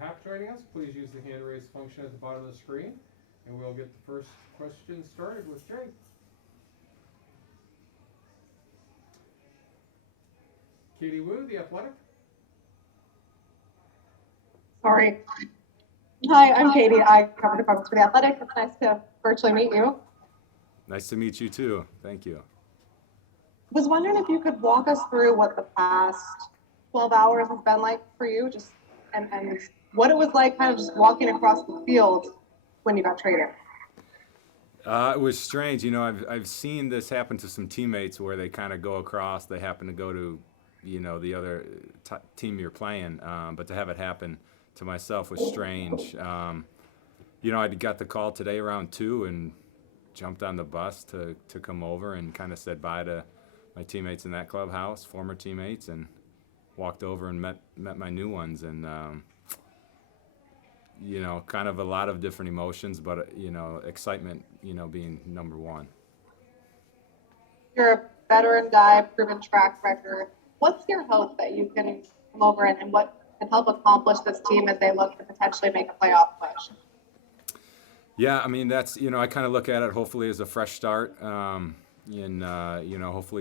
Happ joining us, please use the hand raise function at the bottom of the screen, and we'll get the first question started with Jay. Katie Wu, The Athletic. Sorry. Hi, I'm Katie. I cover the Cardinals for The Athletic. It's nice to virtually meet you. Nice to meet you too. Thank you. Was wondering if you could walk us through what the past 12 hours has been like for you, and what it was like kind of just walking across the field when you got traded. It was strange. I've seen this happen to some teammates where they kind of go across. They happen to go to, the other team you're playing. But to have it happen to myself was strange. I got the call today around 2 and jumped on the bus to come over and kind of said bye to my teammates in that clubhouse, former teammates, and walked over and met my new ones. And, kind of a lot of different emotions, but, excitement, being number one. You're a veteran guy, proven track record. What's your hope that you can come over and what can help accomplish this team as they look to potentially make a playoff push? Yeah, I mean, that's, I kind of look at it hopefully as a fresh start. Hopefully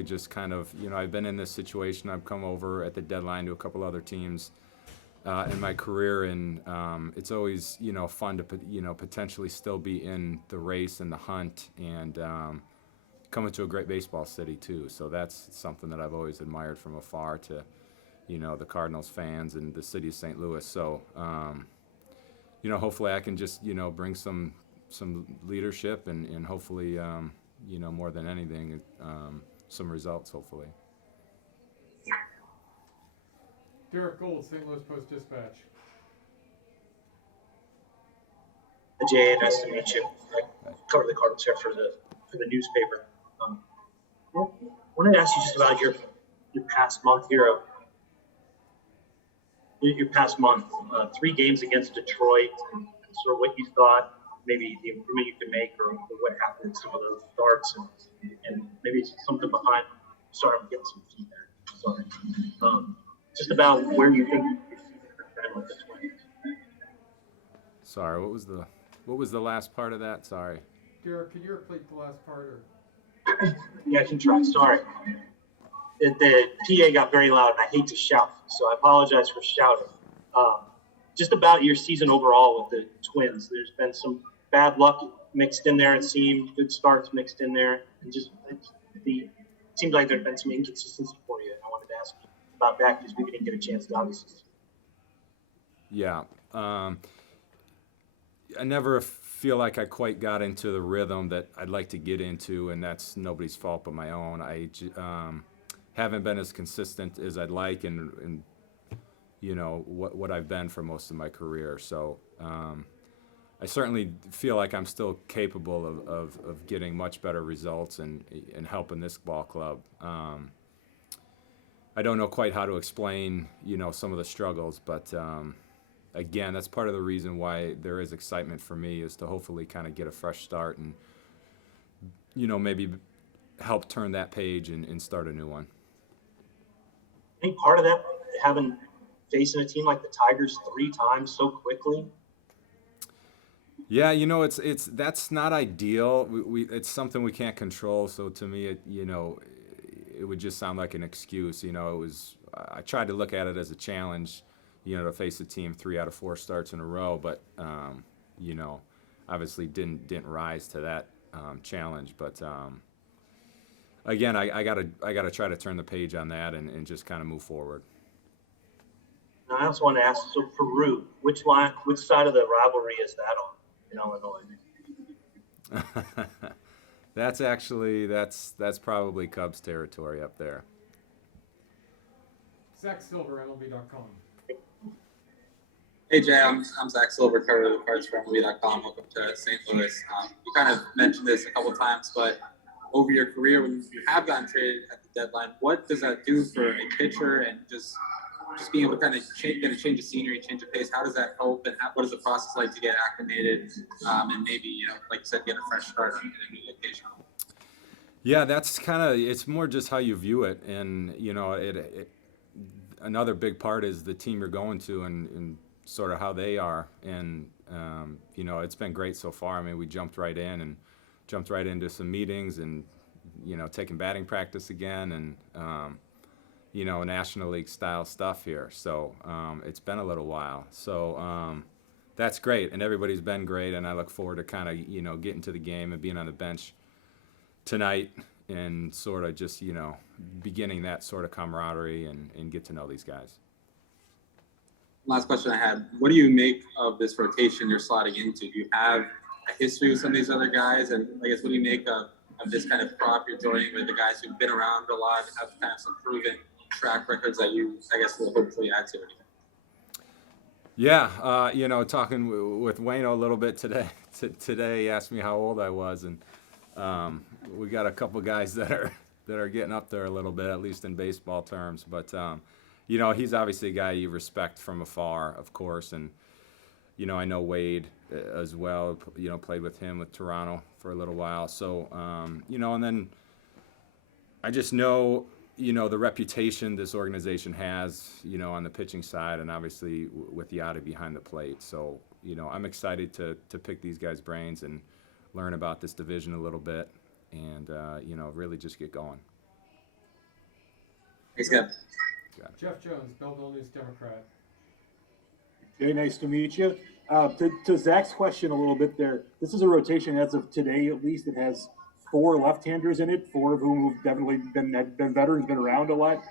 just kind of, I've been in this situation. I've come over at the deadline to a couple other teams in my career, and it's always, fun to, potentially still be in the race and the hunt, and coming to a great baseball city too. So that's something that I've always admired from afar to, the Cardinals fans and the city of St. Louis. So, hopefully I can just, bring some leadership and hopefully, more than anything, some results, hopefully. Derek Gold, St. Louis Post-Dispatch. Jay, nice to meet you. I cover the Cardinals here for the newspaper. I wanted to ask you just about your past month here. Your past month, 3 games against Detroit, and sort of what you thought, maybe the improvement you could make, or what happened in some of those starts, and maybe something behind. Sorry, I'm getting some feedback. Sorry. Just about where you think your season has been with the Twins. Sorry, what was the last part of that? Sorry. Derek, could you repeat the last part? Or? Yeah, I can try. Sorry. The PA got very loud, and I hate to shout, so I apologize for shouting. Just about your season overall with the Twins, there's been some bad luck mixed in there, it seemed, good starts mixed in there, and it seems like there's been some inconsistency for you. I wanted to ask you about that because we didn't get a chance to obviously see. Yeah. I never feel like I quite got into the rhythm that I'd like to get into, and that's nobody's fault but my own. I haven't been as consistent as I'd like, and what I've been for most of my career. So I certainly feel like I'm still capable of getting much better results and helping this ball club. I don't know quite how to explain, some of the struggles, but again, that's part of the reason why there is excitement for me, is to hopefully kind of get a fresh start and, maybe help turn that page and start a new one. I think part of that, facing a team like the Tigers 3 times so quickly. Yeah, it's that's not ideal. It's something we can't control. So to me, it would just sound like an excuse. I tried to look at it as a challenge, to face a team 3 out of 4 starts in a row, but obviously didn't rise to that challenge. But again, I gotta try to turn the page on that and just kind of move forward. Now, I also want to ask, so Peru, which side of the rivalry is that on in Illinois? That's probably Cubs territory up there. Zach Silver, MLB.com. Hey Jay, I'm Zach Silver, cover of the Cards for MLB.com. Welcome to St. Louis. You kind of mentioned this a couple times, but over your career, when you have gotten traded at the deadline, what does that do for a pitcher, and just being able to kind of change of scenery, change of pace? How does that help, and what is the process like to get acclimated, and maybe, like you said, get a fresh start in a new location? Yeah, that's it's more just how you view it, and another big part is the team you're going to, and sort of how they are, and you know, it's been great so far. I mean, we jumped right into some meetings, and you know, taking batting practice again, and you know, National League style stuff here. So it's been a little while. So that's great, and everybody's been great, and I look forward to kind of, you know, getting to the game and being on the bench tonight, and sort of just, you know, beginning that sort of camaraderie and get to know these guys. Last question I had: what do you make of this rotation you're slotting into? Do you have a history with some of these other guys, and I guess what do you make of this kind of crop you're joining with the guys who've been around a lot, have kind of some proven track records that you, I guess, will hopefully add to it? Yeah, you know, talking with Wayno a little bit today. Today, he asked me how old I was, and we got a couple guys that are getting up there a little bit, at least in baseball terms. But you know, he's obviously a guy you respect from afar, of course, and you know, I know Wade as well. You know, played with him with Toronto for a little while. So you know, and then I just know, you know, the reputation this organization has, you know, on the pitching side, and obviously with Yachty behind the plate. So, you know, I'm excited to pick these guys' brains and learn about this division a little bit, and you know, really just get going. Thanks, Gab. Jeff Jones, Belleville News Democrat. Very nice to meet you. To Zach's question a little bit there, this is a rotation as of today, at least. It has 4 left-handers in it, 4 of whom have definitely been veterans, been around a lot.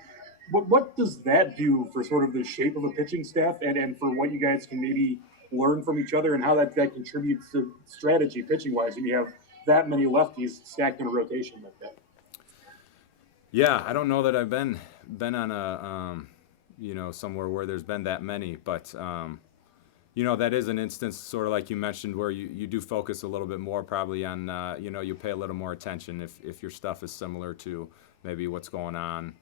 What does that do for sort of the shape of a pitching staff, and for what you guys can maybe learn from each other, and how that contributes to strategy pitching-wise when you have that many lefties stacked in a rotation like that? Yeah, I don't know that I've been on a you know, somewhere where there's been that many, but you know, that is an instance, sort of like you mentioned, where you do focus a little bit more probably on you know, you pay a little more attention if your stuff is similar to maybe what's going on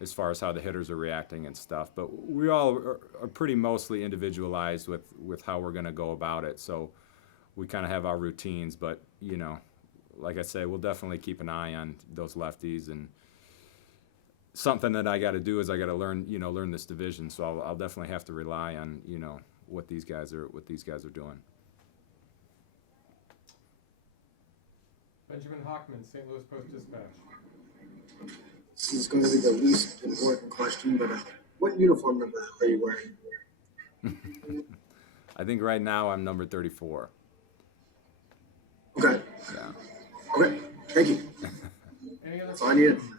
as far as how the hitters are reacting and stuff. But we all are pretty mostly individualized with how we're going to go about it. So we kind of have our routines, but you know, like I say, we'll definitely keep an eye on those lefties, and something that I got to do is I got to learn this division. So I'll definitely have to rely on, you know, what these guys are doing. Benjamin Hockman, St. Louis Post-Dispatch. This is going to be the least important question, but what uniform number are you wearing? I think right now I'm number 34. Okay. Yeah. Okay. Thank you. Any other That's all I needed. questions?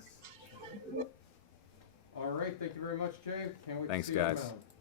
All right, thank you very much, Jay. Can't wait Thanks, to see you guys. around.